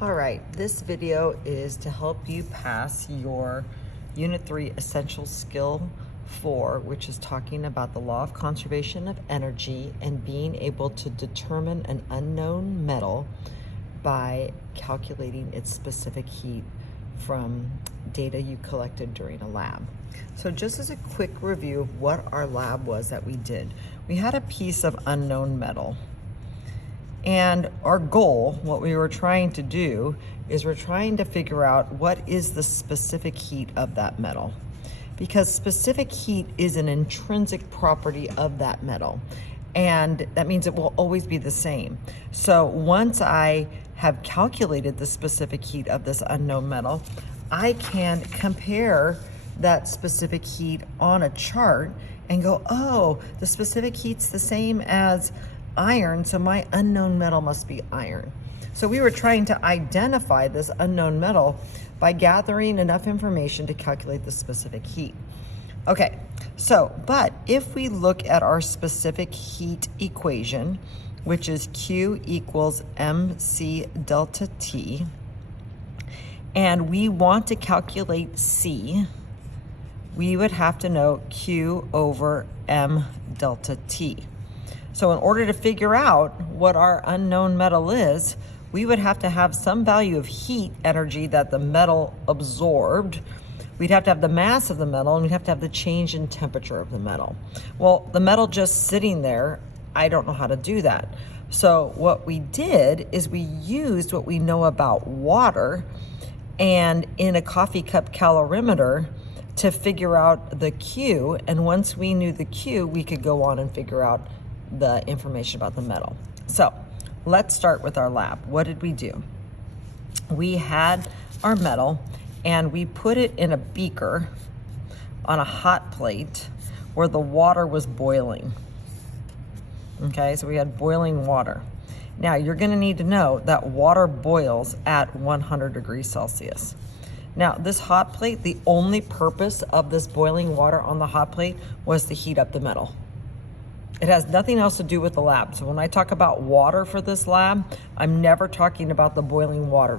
All right, this video is to help you pass your Unit 3 Essential Skill 4, which is talking about the law of conservation of energy and being able to determine an unknown metal by calculating its specific heat from data you collected during a lab. So just as a quick review of what our lab was that we did, we had a piece of unknown metal. And our goal, what we were trying to do, is we're trying to figure out what is the specific heat of that metal. Because specific heat is an intrinsic property of that metal. And that means it will always be the same. So once I have calculated the specific heat of this unknown metal, I can compare that specific heat on a chart and go, oh, the specific heat's the same as iron, so my unknown metal must be iron. So we were trying to identify this unknown metal by gathering enough information to calculate the specific heat. Okay, so, but if we look at our specific heat equation, which is Q equals mc delta T, and we want to calculate C, we would have to know Q over m delta T. So in order to figure out what our unknown metal is, we would have to have some value of heat energy that the metal absorbed. We'd have to have the mass of the metal, and we'd have to have the change in temperature of the metal. Well, the metal just sitting there, I don't know how to do that. So what we did is we used what we know about water and in a coffee cup calorimeter to figure out the Q. And once we knew the Q, we could go on and figure out the information about the metal. So let's start with our lab. What did we do? We had our metal and we put it in a beaker on a hot plate where the water was boiling. Okay, so we had boiling water. Now you're gonna need to know that water boils at 100 degrees Celsius. Now this hot plate, the only purpose of this boiling water on the hot plate was to heat up the metal. It has nothing else to do with the lab. So when I talk about water for this lab, I'm never talking about the boiling water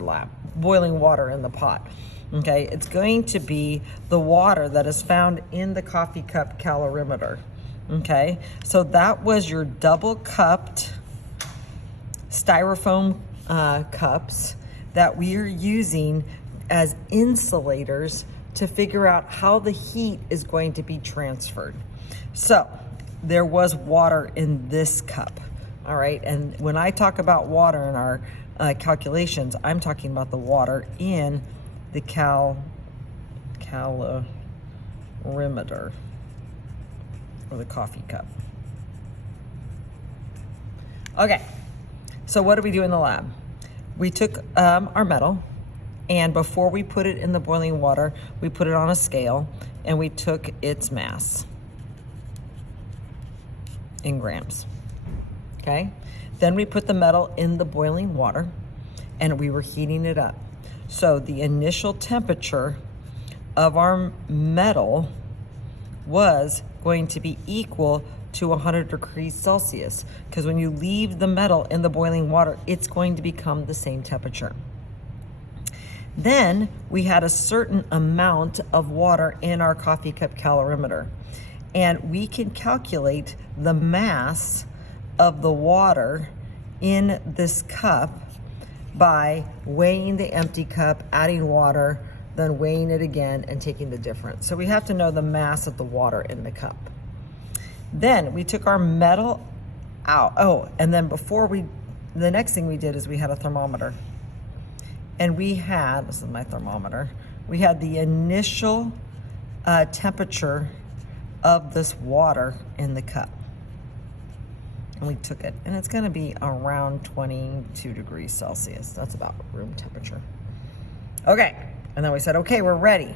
in the pot. Okay, it's going to be the water that is found in the coffee cup calorimeter. Okay, so that was your double cupped styrofoam cups that we are using as insulators to figure out how the heat is going to be transferred. So there was water in this cup, all right? And when I talk about water in our calculations, I'm talking about the water in the calorimeter, or the coffee cup. Okay, so what did we do in the lab? We took our metal, and before we put it in the boiling water, we put it on a scale, and we took its mass in grams, okay? Then we put the metal in the boiling water and we were heating it up. So the initial temperature of our metal was going to be equal to 100 degrees Celsius, because when you leave the metal in the boiling water, it's going to become the same temperature. Then we had a certain amount of water in our coffee cup calorimeter, and we can calculate the mass of the water in this cup by weighing the empty cup, adding water, then weighing it again and taking the difference. So we have to know the mass of the water in the cup. Then we took our metal out. Oh, and then the next thing we did is we had a thermometer. And we had, this is my thermometer, we had the initial temperature of this water in the cup. And we took it, and it's gonna be around 22 degrees Celsius. That's about room temperature. Okay, and then we said, okay, we're ready.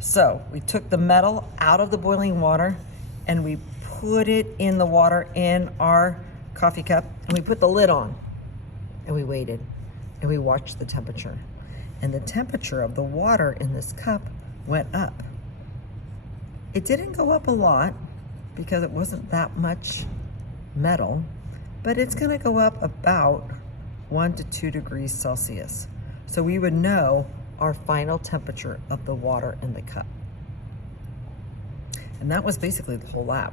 So we took the metal out of the boiling water and we put it in the water in our coffee cup, and we put the lid on and we waited and we watched the temperature. And the temperature of the water in this cup went up. It didn't go up a lot because it wasn't that much metal, but it's gonna go up about 1 to 2 degrees Celsius. So we would know our final temperature of the water in the cup. And that was basically the whole lab.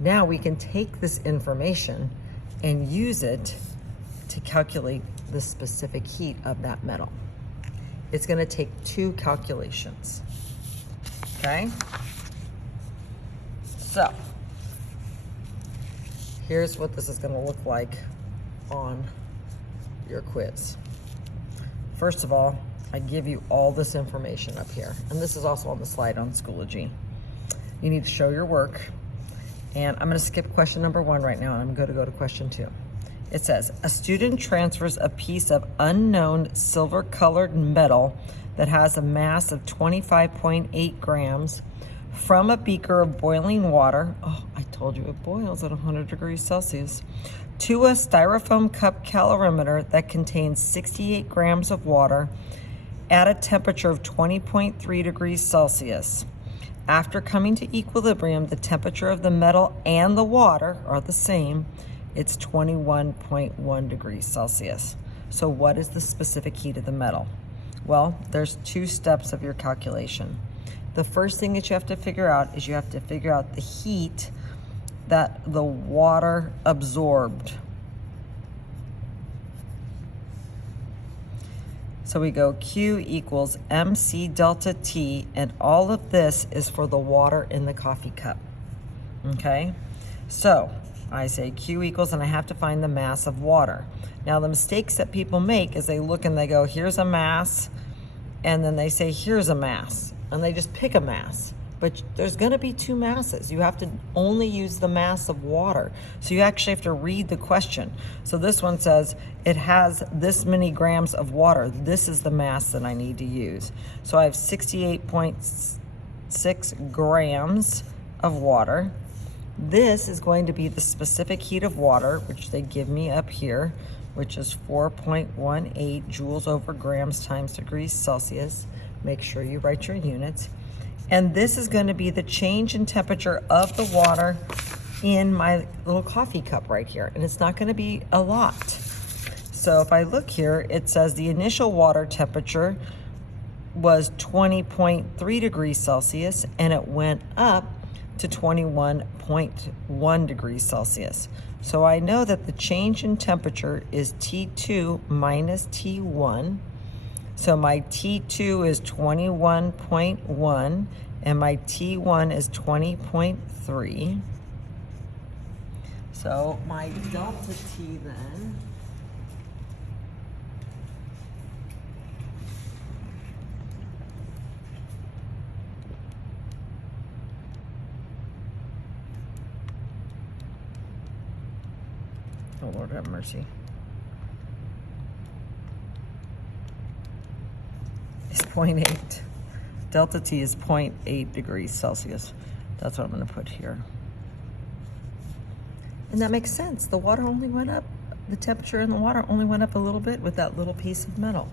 Now we can take this information and use it to calculate the specific heat of that metal. It's going to take 2 calculations. Okay? So, here's what this is going to look like on your quiz. First of all, I give you all this information up here. And this is also on the slide on Schoology. You need to show your work. And I'm going to skip question number 1 right now, and I'm going to go to question 2. It says, a student transfers a piece of unknown silver-colored metal that has a mass of 25.8 grams from a beaker of boiling water, oh, I told you it boils at 100 degrees Celsius, to a styrofoam cup calorimeter that contains 68 grams of water at a temperature of 20.3 degrees Celsius. After coming to equilibrium, the temperature of the metal and the water are the same. It's 21.1 degrees Celsius. So what is the specific heat of the metal? Well, there's 2 steps of your calculation. The first thing that you have to figure out is you have to figure out the heat that the water absorbed. So we go Q equals MC delta T, and all of this is for the water in the coffee cup. Okay? So I say Q equals, and I have to find the mass of water. Now the mistakes that people make is they look and they go, here's a mass, and then they say, here's a mass, and they just pick a mass. But there's gonna be 2 masses. You have to only use the mass of water. So you actually have to read the question. So this one says, it has this many grams of water. This is the mass that I need to use. So I have 68.6 grams of water. This is going to be the specific heat of water, which they give me up here, which is 4.18 joules over grams times degrees Celsius. Make sure you write your units. And this is going to be the change in temperature of the water in my little coffee cup right here. And it's not going to be a lot. So if I look here, it says the initial water temperature was 20.3 degrees Celsius, and it went up to 21.1 degrees Celsius. So I know that the change in temperature is T2 minus T1. So my T2 is 21.1 and my T1 is 20.3. So my delta T then oh Lord have mercy. Is 0.8. Delta T is 0.8 degrees Celsius. That's what I'm going to put here. And that makes sense. The water only went up, the temperature in the water only went up a little bit with that little piece of metal.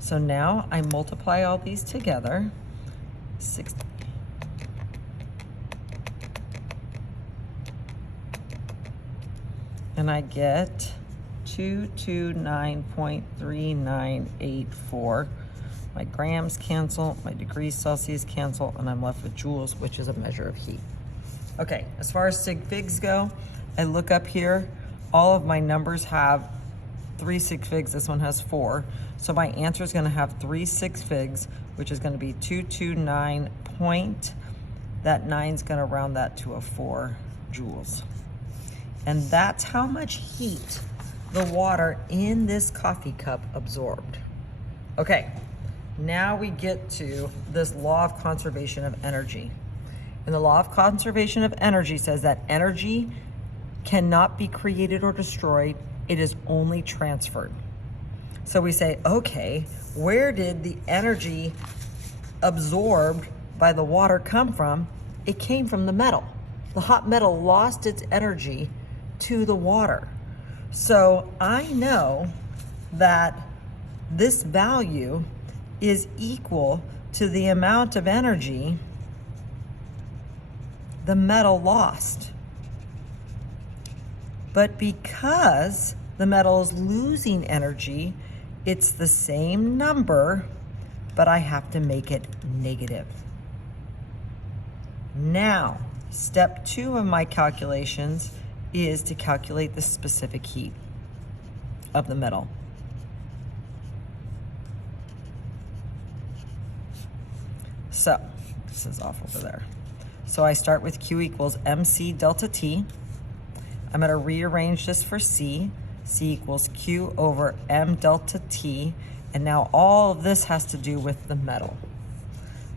So now I multiply all these together. 60. And I get 229.3984. My grams cancel, my degrees Celsius cancel, and I'm left with joules, which is a measure of heat. Okay, as far as sig figs go, I look up here, all of my numbers have 3 sig figs, this one has 4. So my answer is gonna have 3 sig figs, which is gonna be 229 point, that 9's gonna round that to a 4 joules. And that's how much heat the water in this coffee cup absorbed. Okay. Now we get to this law of conservation of energy. And the law of conservation of energy says that energy cannot be created or destroyed. It is only transferred. So we say, okay, where did the energy absorbed by the water come from? It came from the metal. The hot metal lost its energy to the water. So I know that this value is equal to the amount of energy the metal lost. But because the metal is losing energy, It's the same number, but I have to make it negative. Now, step 2 of my calculations is to calculate the specific heat of the metal. So, this is off over there. So I start with Q equals MC delta T. I'm gonna rearrange this for C. C equals Q over M delta T. And now all of this has to do with the metal.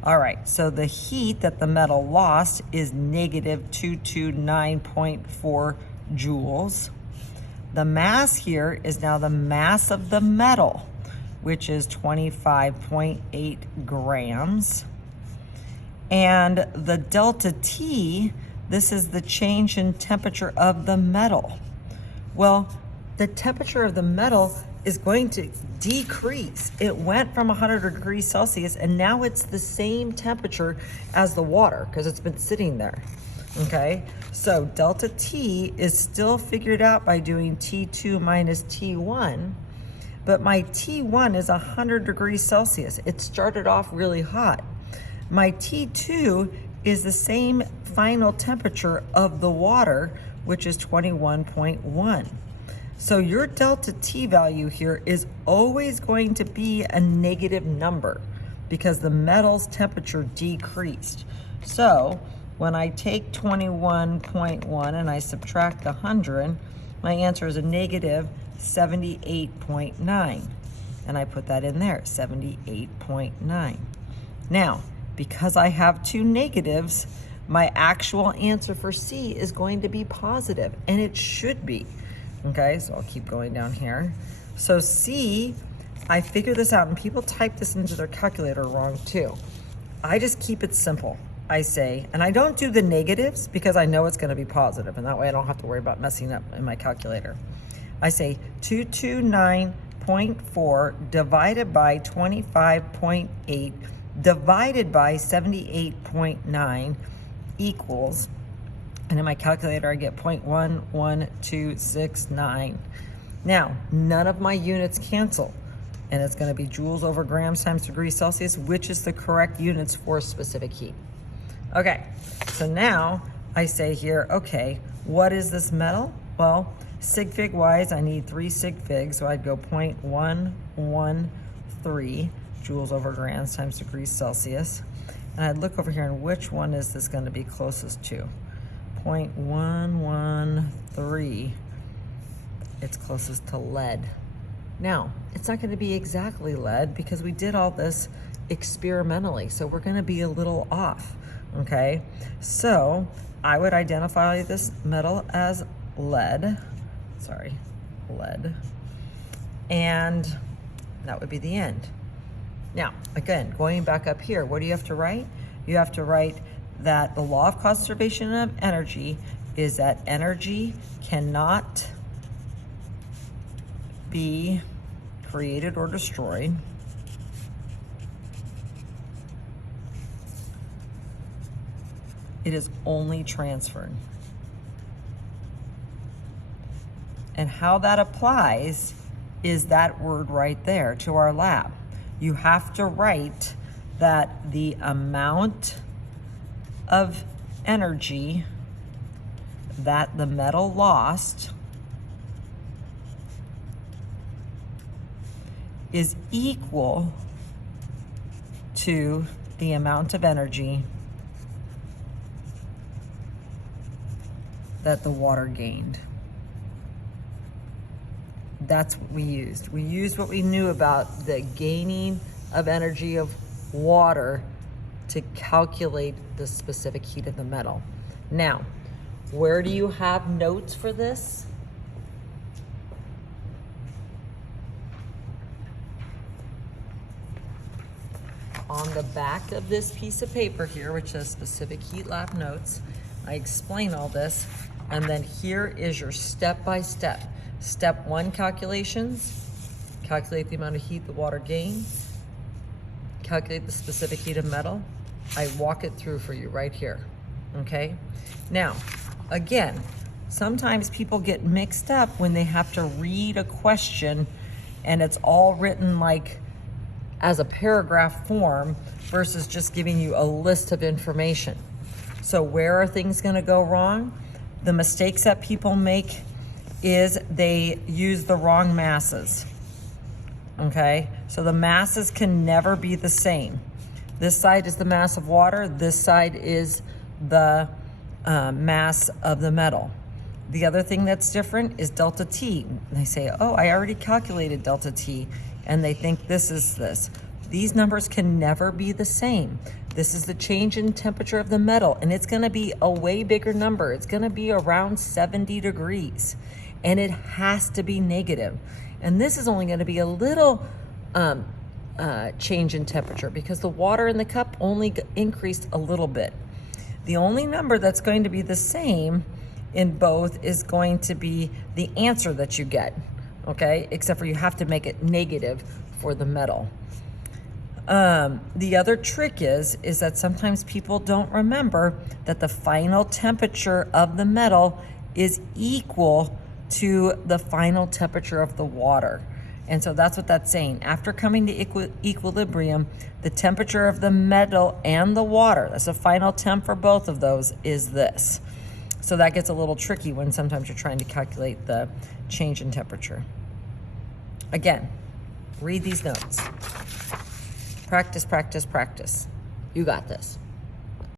All right, so the heat that the metal lost is negative 229.4 joules. The mass here is now the mass of the metal, which is 25.8 grams. And the delta T, this is the change in temperature of the metal. Well, the temperature of the metal is going to decrease. It went from 100 degrees Celsius and now it's the same temperature as the water because it's been sitting there, okay? So delta T is still figured out by doing T2 minus T1, but my T1 is 100 degrees Celsius. It started off really hot. My T2 is the same final temperature of the water, which is 21.1. So your delta T value here is always going to be a negative number because the metal's temperature decreased. So when I take 21.1 and I subtract 100, my answer is a negative 78.9. And I put that in there, 78.9. Now, because I have two negatives, my actual answer for C is going to be positive, and it should be. Okay, so I'll keep going down here. So C, I figured this out, and people type this into their calculator wrong too. I just keep it simple. I say, and I don't do the negatives because I know it's gonna be positive, and that way I don't have to worry about messing up in my calculator. I say 229.4 divided by 25.8 divided by 78.9 equals, and in my calculator I get 0.11269. Now, none of my units cancel, and it's gonna be joules over grams times degrees Celsius, which is the correct units for specific heat. Okay, so now I say here, okay, what is this metal? Well, sig fig wise, I need 3 sig figs, so I'd go 0.113 joules over grams times degrees Celsius. And I'd look over here and which one is this gonna be closest to? 0.113, it's closest to lead. Now, it's not gonna be exactly lead because we did all this experimentally, so we're gonna be a little off, okay? So I would identify this metal as lead, and that would be the end. Now, again, going back up here, what do you have to write? You have to write that the law of conservation of energy is that energy cannot be created or destroyed. It is only transferred. And how that applies is that word right there to our lab. You have to write that the amount of energy that the metal lost is equal to the amount of energy that the water gained. That's what we used. We used what we knew about the gaining of energy of water to calculate the specific heat of the metal. Now, where do you have notes for this? On the back of this piece of paper here, which says specific heat lab notes, I explain all this, and then here is your step-by-step. Step 1 calculations, calculate the amount of heat the water gained, calculate the specific heat of metal. I walk it through for you right here, okay? Now, again, sometimes people get mixed up when they have to read a question and it's all written like as a paragraph form versus just giving you a list of information. So where are things going to go wrong? The mistakes that people make is they use the wrong masses. Okay, so the masses can never be the same. This side is the mass of water, this side is the mass of the metal. The other thing that's different is delta T. They say, oh, I already calculated delta T, and they think this is this. These numbers can never be the same. This is the change in temperature of the metal, and it's gonna be a way bigger number. It's gonna be around 70 degrees, and it has to be negative. And this is only gonna be a little change in temperature because the water in the cup only increased a little bit. The only number that's going to be the same in both is going to be the answer that you get, okay? Except for you have to make it negative for the metal. The other trick is that sometimes people don't remember that the final temperature of the metal is equal to the final temperature of the water. And so that's what that's saying. After coming to equilibrium, the temperature of the metal and the water, that's the final temp for both of those, is this. So that gets a little tricky when sometimes you're trying to calculate the change in temperature. Again, read these notes. Practice, practice, practice. You got this.